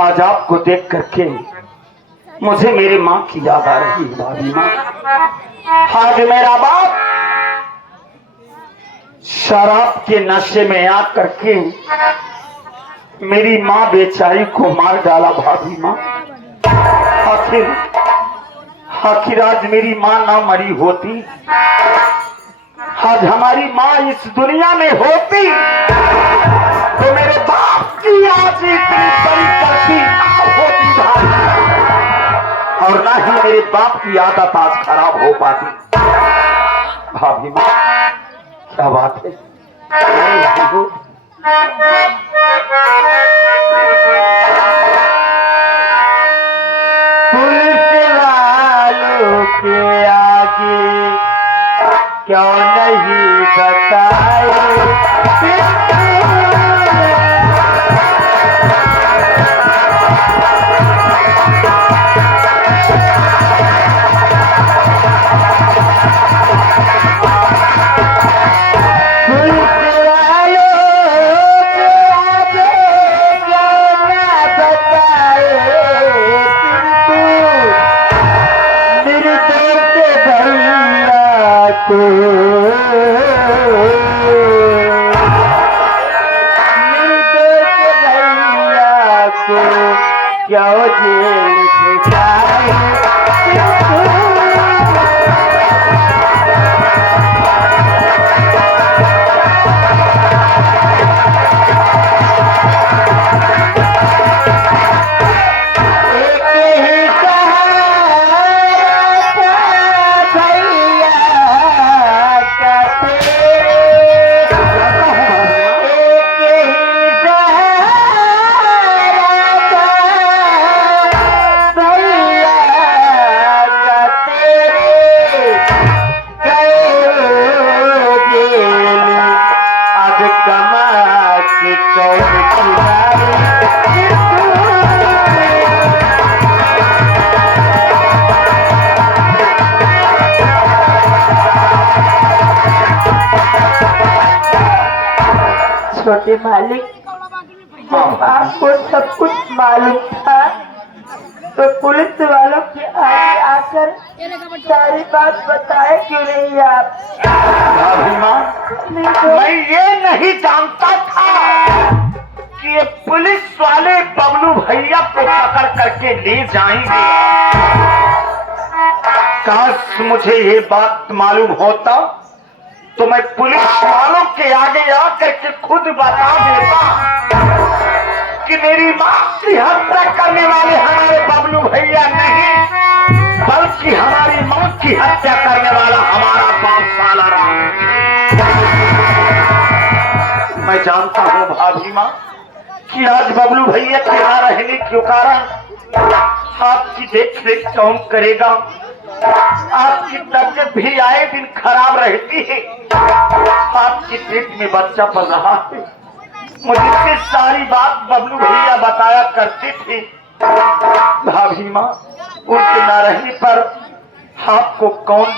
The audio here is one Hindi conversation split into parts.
आज आपको देख करके मुझे मेरी माँ की याद आ रही है। भाभी माँ, आज मेरा बाप शराब के नशे में आ करके मेरी माँ बेचारी को मार डाला। भाभी माँ, आखिर आज मेरी माँ ना मरी होती, आज हमारी माँ इस दुनिया में होती तो मेरे बाप की आज इतनी बड़ी गलती ना होती भाभी, और ना ही मेरे बाप की आदत आज खराब हो पाती। भाभी माँ, क्या बात है। पुलिस वालों के आगे क्यों नहीं बताए, क्यों जेल भेजाए। छोटे मालिक, जब आपको सब कुछ मालूम था तो पुलिस वालों के आगे आकर सारी बात बताए क्यों नहीं आप? भाभी माँ, मैं ये नहीं जानता था कि ये पुलिस वाले बबलू भैया को पकड़ करके ले जाएंगे। काश मुझे ये बात मालूम होता तो मैं पुलिस वालों के आगे आकर के खुद बता देता कि मेरी माँ की हत्या करने वाले हमारे बबलू भैया नहीं, बल्कि हमारी माँ की हत्या करने वाला हमारा बाप साला राम। मैं जानता हूँ भाभी माँ कि आज बबलू भैया के यहाँ रहने के कारण आपकी देख रेख कौन करेगा, आपकी तबीयत भी आए दिन खराब रहती है, आपकी पेट में बच्चा पल रहा है। मुझे सारी बात बबलू भैया बताया करते थे। भाभी माँ, उनके न रहने पर आपको कौन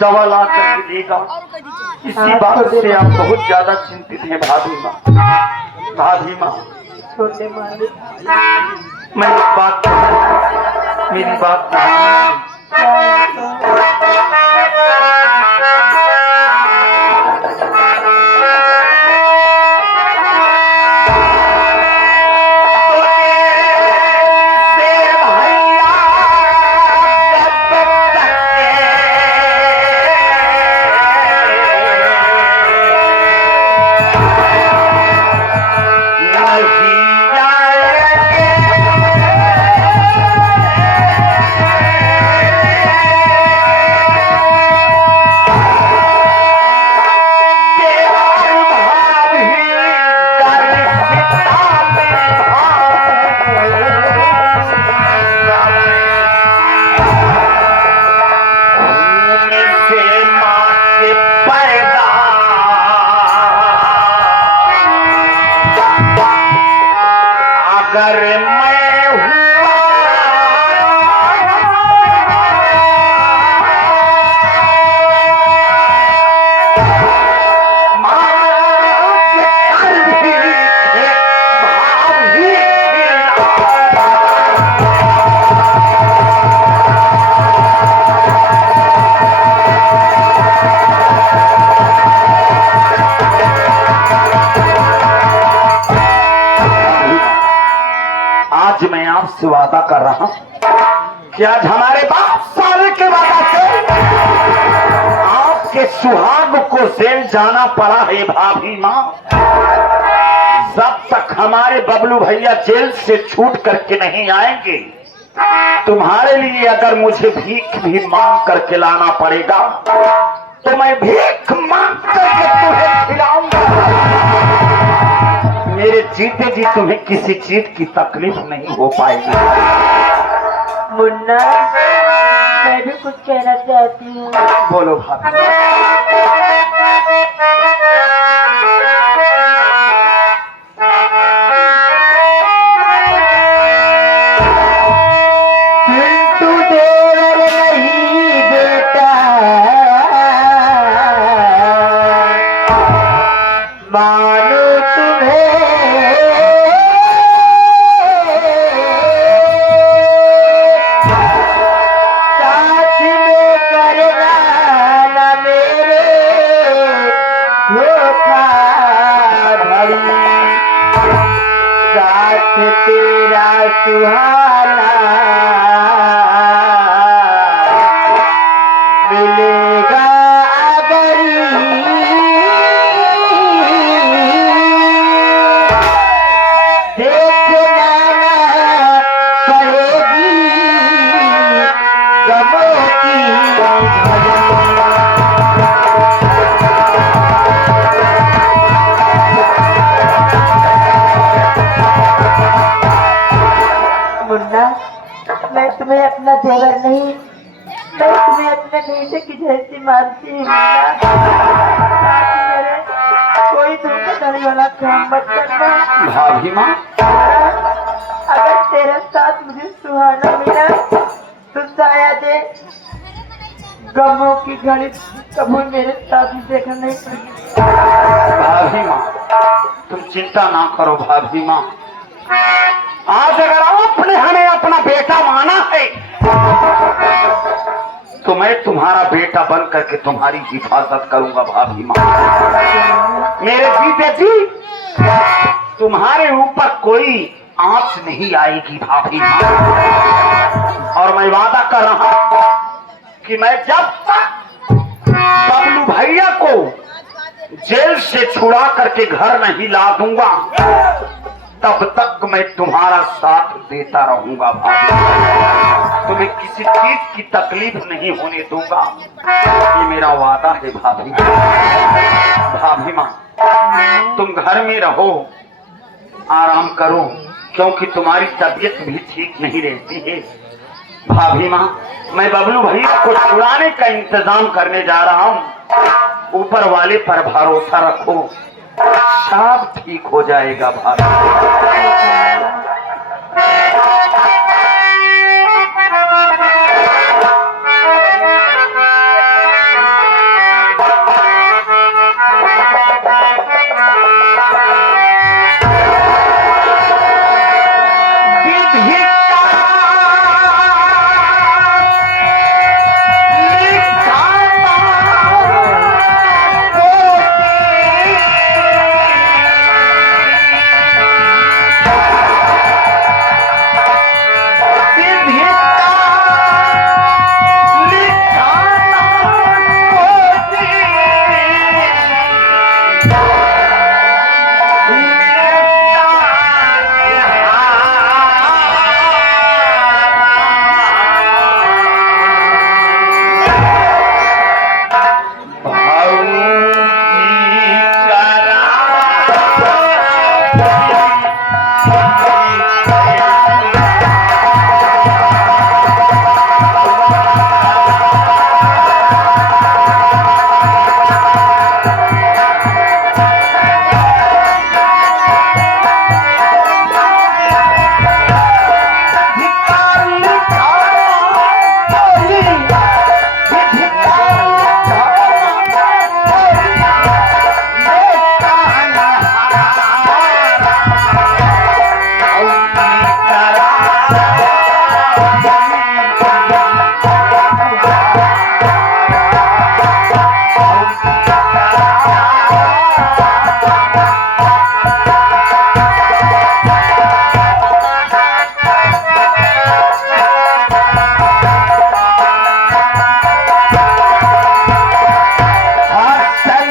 दवा ला कर देगा, इसी बात से आप बहुत ज्यादा चिंतित हैं भाभी माँ। भाभी माँ, छोटे मालिक, मैं मेरी बात आपसे वादा कर रहा हूं कि आज हमारे बाप साले के वादा से आपके सुहाग को जेल जाना पड़ा है भाभी माँ। जब तक हमारे बबलू भैया जेल से छूट करके नहीं आएंगे, तुम्हारे लिए अगर मुझे भीख भी मांग करके लाना पड़ेगा तो मैं भीख मांग करके तुम्हें खिलाऊंगा। मेरे जीते जी तुम्हें किसी चीज की तकलीफ नहीं हो पाएगी। मुन्ना, मैं भी कुछ कहना चाहती हूँ। बोलो भाभी। तेरा सुहाना मिलेगा अगर देखना पड़ेगी गमों की मुन्ना, मैं तुम्हें अपना जेवर नहीं, मैं तुम्हें अपने बेटे की जैसी मानती हूँ। मेरे कोई धोखाधड़ी वाला काम मत करना भाभी माँ। अगर तेरे साथ मुझे सुहाना मिला तो शायद गमों की घड़ी कभी मेरे साथ देखा नहीं पड़ेगी। भाभी माँ, तुम चिंता ना करो भाभी माँ। आज अगर आपने हमें अपना बेटा माना है तो मैं तुम्हारा बेटा बन करके तुम्हारी हिफाजत करूंगा भाभी माँ। मेरे जीते जी तुम्हारे ऊपर कोई आंच नहीं आएगी भाभी माँ। और मैं वादा कर रहा हूं कि मैं जब तक बबलू भैया को जेल से छुड़ा करके घर नहीं ला दूंगा तब तक मैं तुम्हारा साथ देता रहूंगा भाभी। तुम्हें किसी चीज की तकलीफ नहीं होने दूंगा, ये मेरा वादा है भाभी। भाभी माँ, तुम घर में रहो, आराम करो, क्योंकि तुम्हारी तबीयत भी ठीक नहीं रहती है। भाभी माँ, मैं बबलू भैया को छुड़ाने का इंतजाम करने जा रहा हूँ। ऊपर वाले पर भरोसा रखो, सब ठीक हो जाएगा भाभी।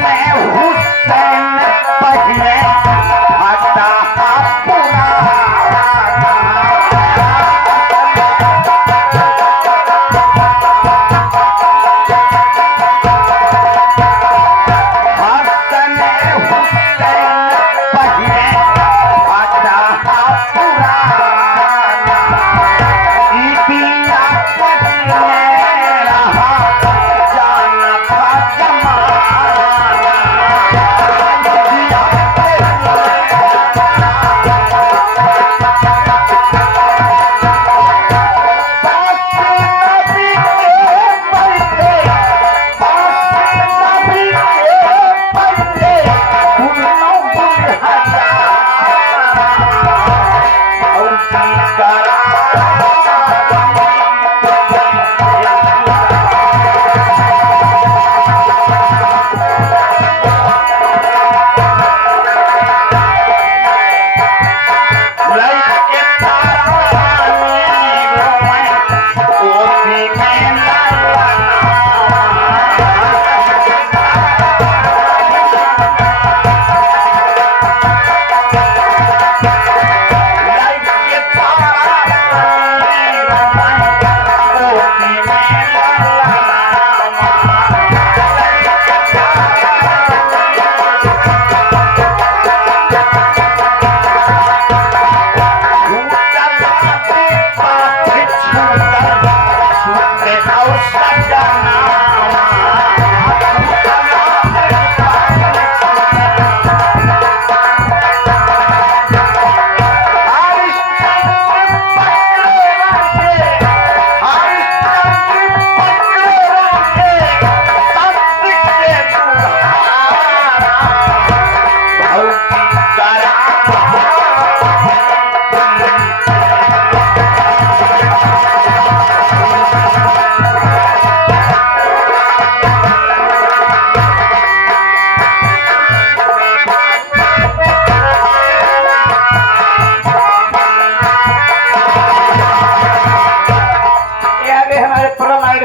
हुसैन पहले हटा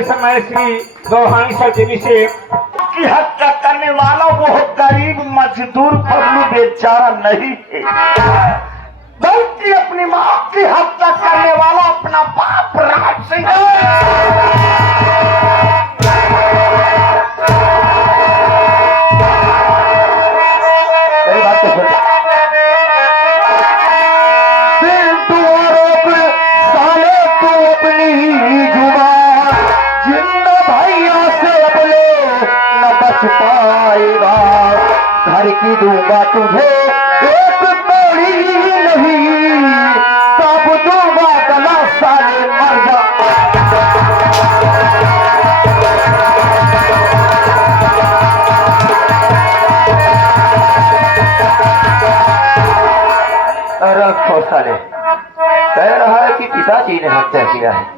समय श्री रोहानी सजनी से की हत्या करने वाला वो गरीब मजदूर बबलू बेचारा नहीं है, बल्कि अपनी माँ की हत्या करने वाला अपना बाप राज सिंह पाएगा। घर की दूंगा तुझे एक कौड़ी नहीं, तब दूंगा गला साले मर जा। रखो साले, कह रहा है कि पिताजी ने हत्या किया है।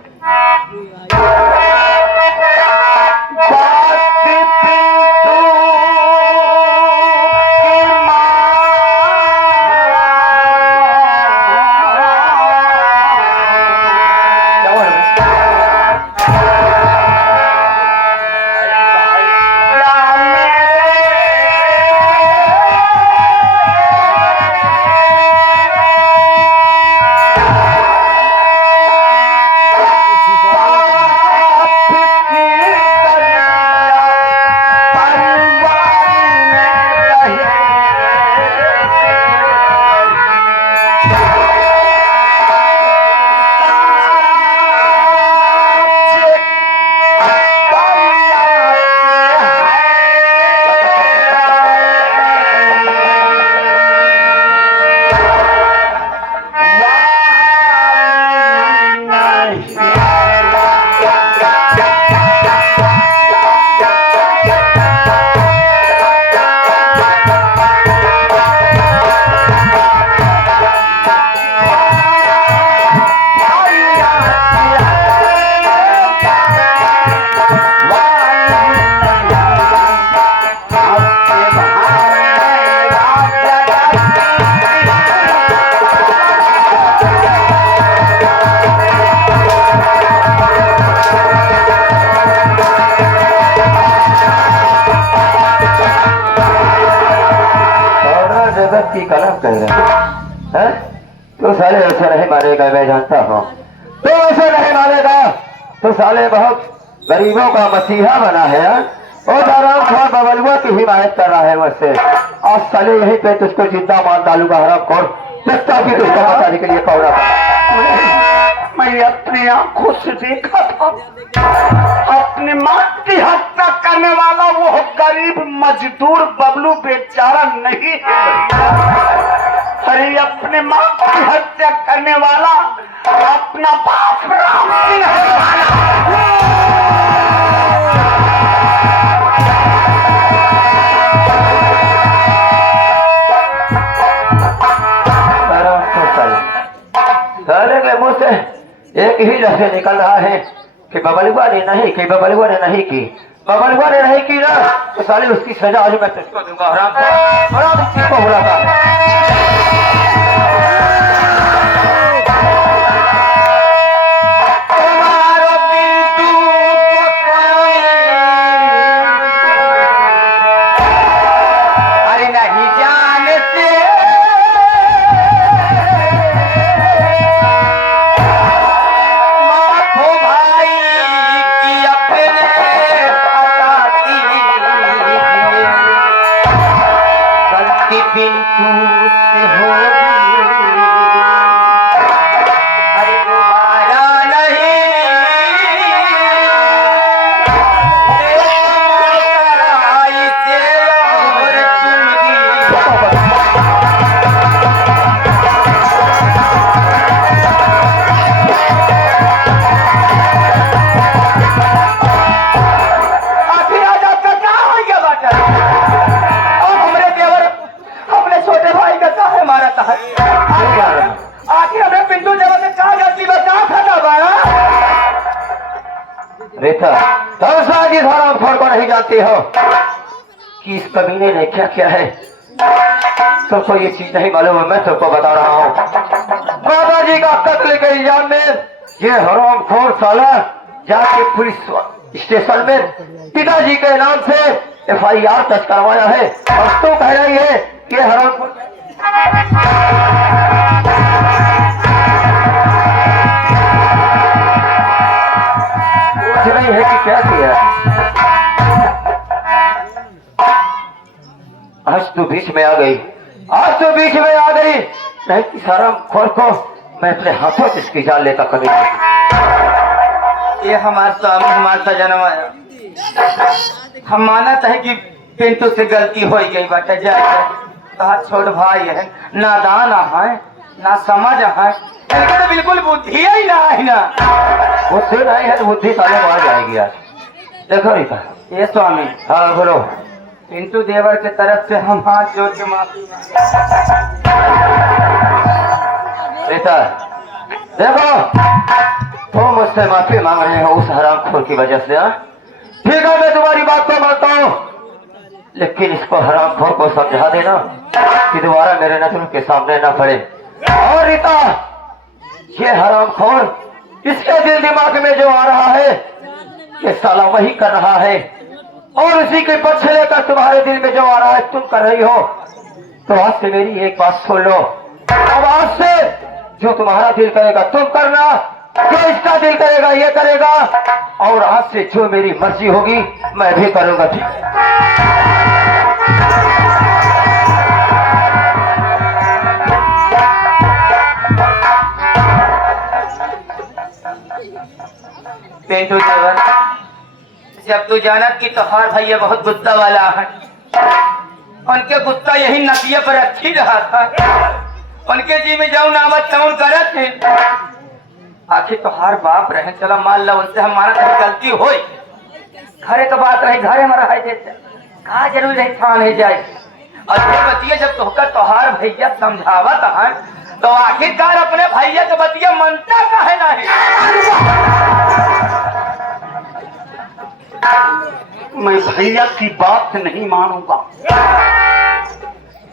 स्वागत की कलम कह रहे हैं? तो साले ऐसा नहीं मानेगा, मैं जानता हूँ तो ऐसा नहीं मानेगा। तो साले बहुत गरीबों का मसीहा बना है और आराम खान बबलुआ की हिमायत कर रहा है वैसे। आज साले यहीं पे तुझको जिंदा मार डालूंगा हराम खोर, ताकि तुझको बताने के लिए कौड़ा। मैं अपनी आंखों से देखा था अपनी मां की हत्या करने वाला वो गरीब मजदूर बबलू बेचारा नहीं है। अरे अपने मां की हत्या करने वाला अपना बाप राम सिंह साले के मुंह से एक ही लफ्ज निकल रहा है कि बबलुआ ने नहीं की, बबलुआ ने नहीं की, बबलुआ ने नहीं की ना। तो साले उसकी सजा आज मैं तुझको दूंगा हराम को बुला था। बेटा हराम खोर को नहीं जानती हो कि इस कमीने ने क्या क्या है? तुमको ये चीज नहीं मालूम है, मैं तुमको बता रहा हूँ। दादाजी का कत्ल के इल्जाम में ये हराम खोर साला जाके पुलिस स्टेशन में पिताजी के नाम से FIR दर्ज करवाया है और तो कह रही है कि हराम खोर नहीं है कि क्या किया। आज तो बीच में आ गई, आज तो बीच में आ गई, नहीं कि हराम खोर को मैं अपने हाथों से इसकी जान लेता कभी नहीं। ये हमारा स्वामी हमारा सजनवा है। हम माना है कि पिंटू से गलती हो गई बेटा, जाए कहा छोड़ भाई है, नादान है ना समझ है, इनके तो बिल्कुल बुद्धि ही ना है ना। बुद्धि नहीं है तो बुद्धि साले मार जाएगी आज। देखो रीता, ये स्वामी हाँ बोलो। पिंटू देवर के तरफ से हम हाथ जोड़ के माफी रीता देखो, तुम मुझसे माफी मांग रहे हो उस हरामखोर की वजह से। ठीक है मैं तुम्हारी बात को मानता हूँ, लेकिन इसको हरामखोर को समझा देना कि दोबारा मेरे नजरों के सामने ना पड़े। और रीता ये हरामखोर, इसके दिल दिमाग में जो आ रहा है ये साला वही कर रहा है, और उसी के पक्ष लेकर तुम्हारे दिल में जो आ रहा है तुम कर रही हो। तो आज से मेरी एक बात सुन लो, अब आज से जो तुम्हारा दिल करेगा तुम करना, जो इसका दिल करेगा ये करेगा, और आज से जो मेरी मर्जी होगी मैं भी करूंगा। ठीक है? पिंटू देवर, जब तू जानत कि तोहार भैया बहुत गुस्सा वाला है, उनके गुस्सा यही नदिया पर रखी रहा था, उनके जी में जाऊं नामत तौन करत थे। आखिर तोहार बाप रहे, चला मान लो उनसे हमारा कहीं गलती हो, घरे तो बात रही, घरे हमारा है कहा जरूर रही थाने जाए। और ये बतिया जब तोहका तोहार भैया समझावत है तो आखिरकार अपने भैया के बतिया मनता काहे नहीं? मैं भैया की बात नहीं मानूंगा,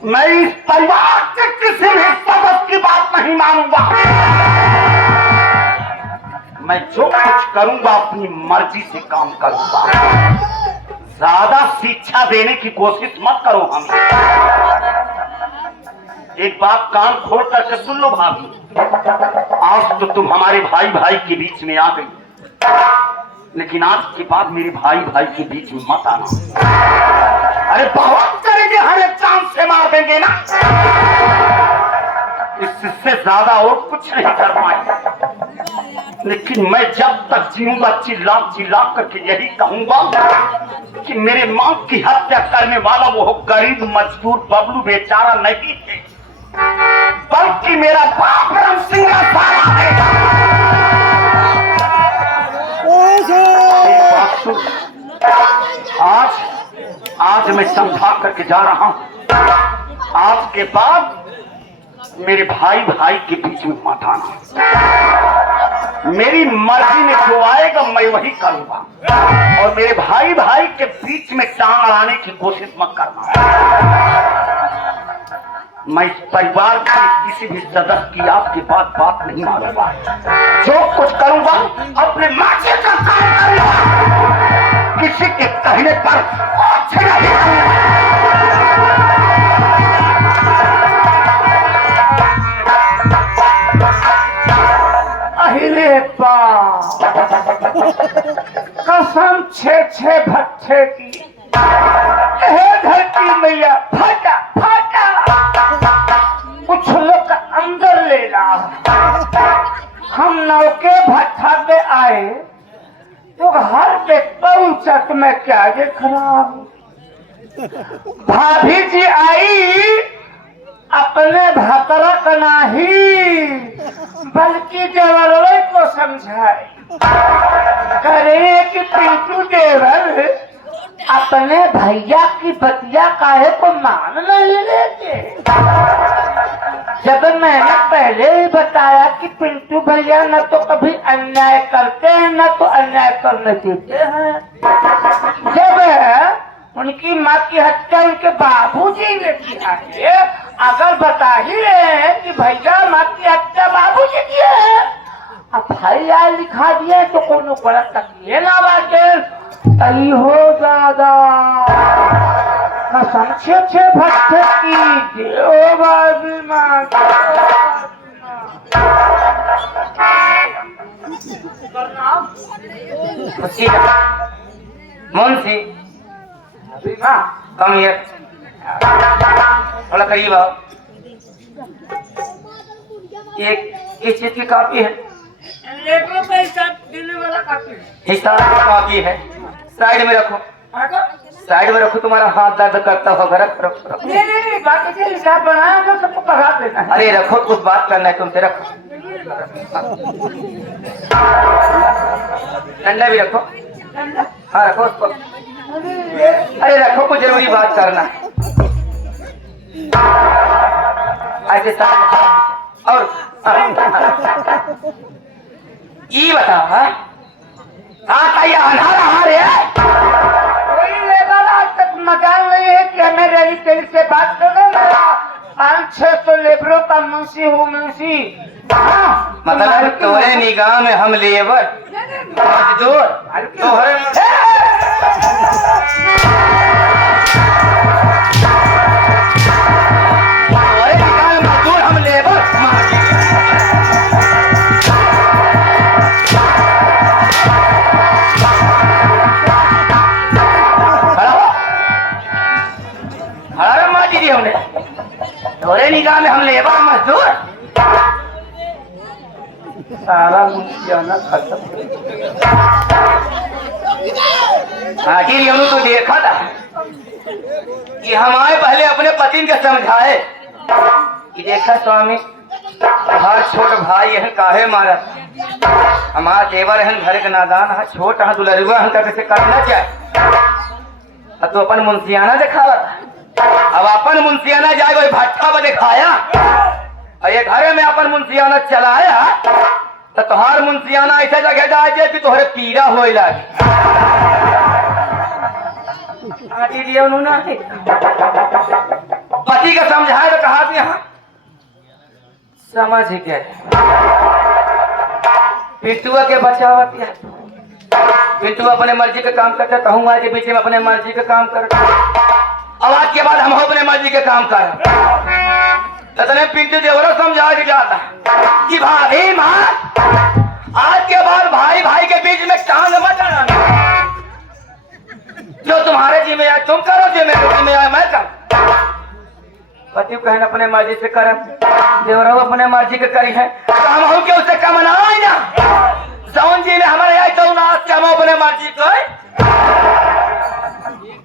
मैं इस परिवार के किसी भी सदस्य की बात नहीं मानूंगा। मैं जो कुछ करूंगा अपनी मर्जी से काम करूंगा। ज्यादा शिक्षा देने की कोशिश मत करो हमें। एक बात कान खोल करके सुन लो भाभी, आज तो तुम हमारे भाई भाई के बीच में आ गई, लेकिन आज के बाद मेरे भाई भाई के बीच में मत आना। अरे बहुत करेंगे, हर एक चांद से मार देंगे ना, इससे ज्यादा और कुछ नहीं कर पाएंगे। लेकिन मैं जब तक जीऊंगा चिल्ला चिल्ला करके यही कहूंगा कि मेरे मां की हत्या करने वाला वो गरीब मजदूर बबलू बेचारा नहीं थे, बल्कि मेरा बाप राम सिंह सारा है। एक बात सुन, आज मैं समझा करके जा रहा हूं, आज के बाद मेरे भाई भाई के बीच में मत आना। मेरी मर्जी में जो आएगा मैं वही करूंगा, और मेरे भाई भाई के बीच में टांग अड़ाने की कोशिश मत करना। मैं इस परिवार के किसी भी सदस्य की आपकी बात नहीं मानूंगा। जो कुछ करूंगा अपने माथे का काम करूंगा, किसी के कहने पर कुछ नहीं करूंगा। अरे बाप, कसम छे भट्टे की, धरती मैया फटा फटा कुछ लोग अंदर ले रहा। हम नौके भट्टा पे आए तो घर पे पहुंचक मैं क्या देख रहा हूँ, भाभी जी आई अपने भतरा का नहीं बल्कि देवरवे को समझाए, करे कि पिंटू देवर अपने भैया की बतिया काहे को मान नहीं लेते। जब मैंने पहले ही बताया कि पिंटू भैया न तो कभी अन्याय करते हैं न तो अन्याय करने देते हैं। जब उनकी माँ की हत्या उनके बाबूजी ने किया है, अगर बता ही रहे हैं कि भैया माँ की हत्या बाबूजी की है, अब भैया लिखा दिए तो कोनो बड़ा तकलीफ ना बाटे। तई हो दादा कसम छे भट्टे की ओ बाबी माँ मुंशी कम ये थोड़ा करीब आओ। ये किस चीज की कॉपी है? हिसाब की कॉपी है, साइड में रखो, साइड में रखो। तुम्हारा हाथ दर्द करता होगा, रखो। नहीं बाकी से हिसाब बनाया तो सबको पढ़ा देना है। अरे रखो, कुछ बात करना है तुमसे, रखो। डंडा भी रखो, हाँ रखो उसको। अरे रखो, कुछ जरूरी बात करना है। ऐसे और ये बताओ, हाँ ये अनार हार है। कोई लेबर आज तक मकान नहीं है कि हमें रेली तेल से बात कर रहे। 500-600 लेबरों का मुंशी हूँ, मुंशी। मतलब तुम्हारे निगाह में हम लेबर मजदूर मजदूर हम लेबर हमने थोड़े निगाह में हम लेबर मजदूर। सारा मुंशियाना खत्म। आखिर तो देखा था कि हमारे पहले अपने पति के समझाए कि देखा स्वामी, हर छोट भाई है काहे मारा, हमारा देवर है घर के नादान है, छोट है दुलरुआ है, कैसे करना चाहिए। तो अपन मुंशियाना दिखावा, अब अपन मुंशियाना जाए वही भट्टा में दिखाया, और ये घर में अपन मुंशियाना चलाया तो तुहार मुंशियाना ऐसा जगह जाए कि तुहरे पीड़ा हो लगे। पति का समझाए तो कहा भी हाँ समझ गए, पिंटुआ के बचावती है। पिंटू अपने मर्जी का काम करते, कहूँ आज के बीच में अपने मर्जी का काम कर, अब आज के बाद हम अपने मर्जी के काम कर। तने पिंटू देवरा समझा के जाता कि भाभी माँ आज के बाद भाई भाई के बीच में टांग मत अड़ाना। जो तुम्हारे जी में आए तुम करो, जो मेरे जी में आए मैं कर। पति कहन अपने मर्जी से करम, देवरा अपने मर्जी के करी है, काम हो के उसे कमना जौन जी में हमारे आए तो हम अपने मर्जी को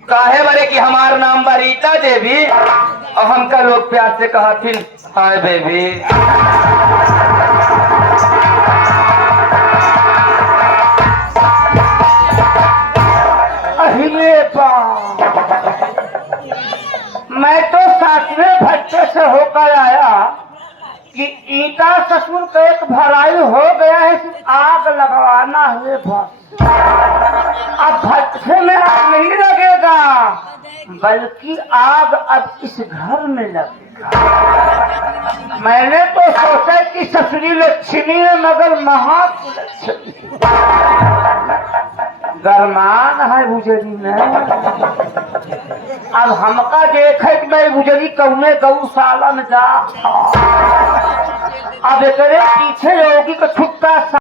काहे बरे कि हमार नाम बरीता देवी और हमका लोग प्यार से कहा थी हाय बेबी। अहिए बाप, मैं तो सातवें भट्टे से होकर आया कि ईटा ससुर का एक भराई हो गया है, सिर्फ आग लगवाना है बस। अब भट्टे में आग नहीं लगेगा, बल्कि आग अब इस घर में लगेगा। मैंने तो सोचा कि ससुरी लक्ष्मी है मगर महाकुलक्ष्मी गरमान है गुजरी में। अब हमका देखे कि मैं गुजरी कौने गौशाला में जा, अब एक पीछे योगी का छुट्टा